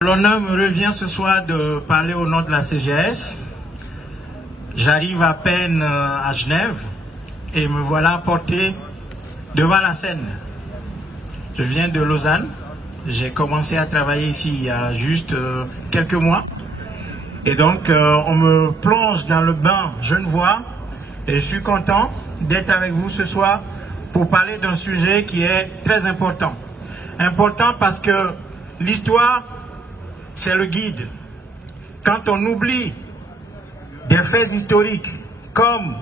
L'honneur me revient ce soir de parler au nom de la CGS. J'arrive à peine à Genève et me voilà porté devant la scène. Je viens de Lausanne. J'ai commencé à travailler ici il y a juste quelques mois. Et donc, on me plonge dans le bain genevois et je suis content d'être avec vous ce soir pour parler d'un sujet qui est très important. Important parce que l'histoire, c'est le guide. Quand on oublie des faits historiques comme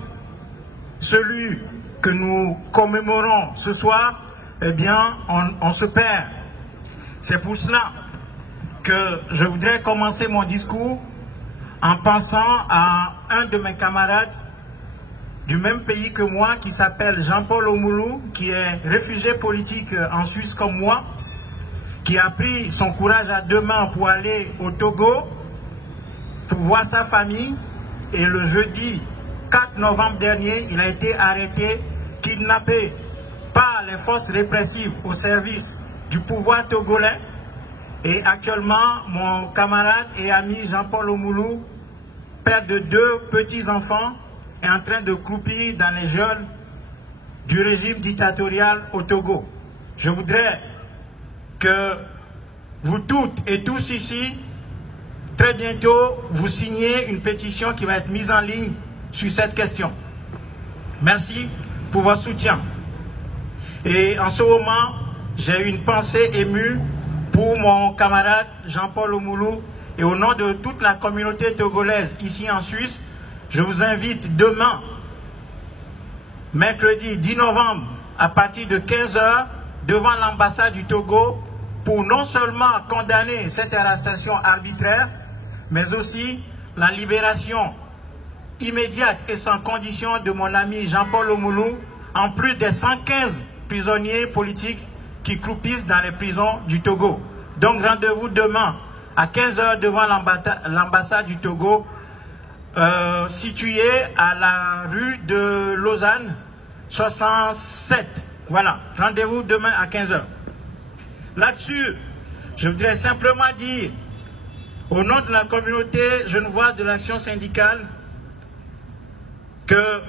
celui que nous commémorons ce soir, eh bien, on se perd. C'est pour cela que je voudrais commencer mon discours en pensant à un de mes camarades du même pays que moi, qui s'appelle Jean-Paul Omoulou, qui est réfugié politique en Suisse comme moi, qui a pris son courage à deux mains pour aller au Togo, pour voir sa famille. Et le jeudi 4 novembre dernier, il a été arrêté, kidnappé par les forces répressives au service du pouvoir togolais. Et actuellement, mon camarade et ami Jean-Paul Omoulou, père de 2 petits-enfants, est en train de croupir dans les geôles du régime dictatorial au Togo. Je voudrais que vous toutes et tous ici, très bientôt, vous signiez une pétition qui va être mise en ligne sur cette question. Merci pour votre soutien. Et en ce moment, j'ai une pensée émue pour mon camarade Jean-Paul Omoulou et au nom de toute la communauté togolaise ici en Suisse, je vous invite demain, mercredi 10 novembre, à partir de 15 h, devant l'ambassade du Togo, pour non seulement condamner cette arrestation arbitraire, mais aussi la libération immédiate et sans condition de mon ami Jean-Paul Omoulou, en plus des 115 prisonniers politiques qui croupissent dans les prisons du Togo. Donc rendez-vous demain à 15 h devant l'ambassade du Togo, située à la rue de Lausanne 67. Voilà, rendez-vous demain à 15 h. Là-dessus, je voudrais simplement dire, au nom de la communauté genevoise de l'action syndicale, que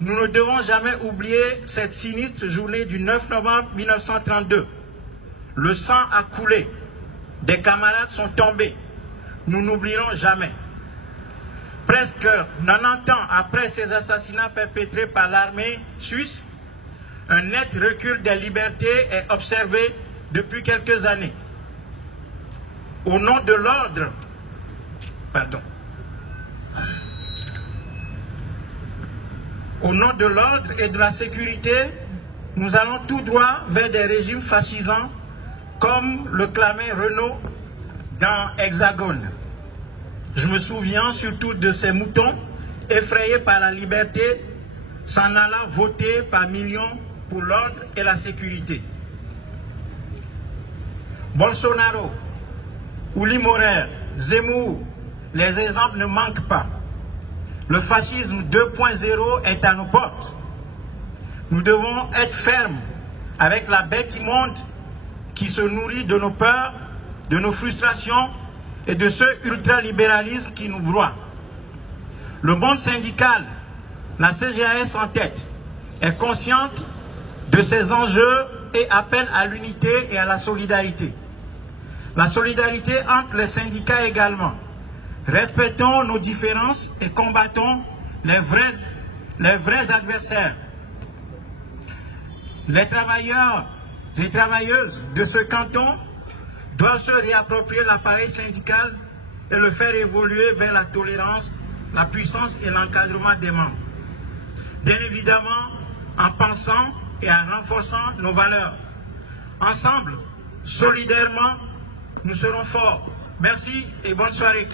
nous ne devons jamais oublier cette sinistre journée du 9 novembre 1932. Le sang a coulé, des camarades sont tombés. Nous n'oublierons jamais. Presque 90 ans après ces assassinats perpétrés par l'armée suisse, un net recul des libertés est observé depuis quelques années. Au nom de l'ordre, au nom de l'ordre et de la sécurité, nous allons tout droit vers des régimes fascisants comme le clamait Renaud dans Hexagone. Je me souviens surtout de ces moutons effrayés par la liberté, s'en allant voter par millions pour l'ordre et la sécurité. Bolsonaro, Uli Morer, Zemmour, les exemples ne manquent pas. Le fascisme 2.0 est à nos portes. Nous devons être fermes avec la bête immonde qui se nourrit de nos peurs, de nos frustrations et de ce ultralibéralisme qui nous broie. Le monde syndical, la CGAS en tête, est consciente de ces enjeux et appelle à l'unité et à la solidarité. La solidarité entre les syndicats également. Respectons nos différences et combattons les vrais adversaires. Les travailleurs et travailleuses de ce canton doivent se réapproprier l'appareil syndical et le faire évoluer vers la tolérance, la puissance et l'encadrement des membres. Bien évidemment, en pensant et en renforçant nos valeurs. Ensemble, solidairement, nous serons forts. Merci et bonne soirée.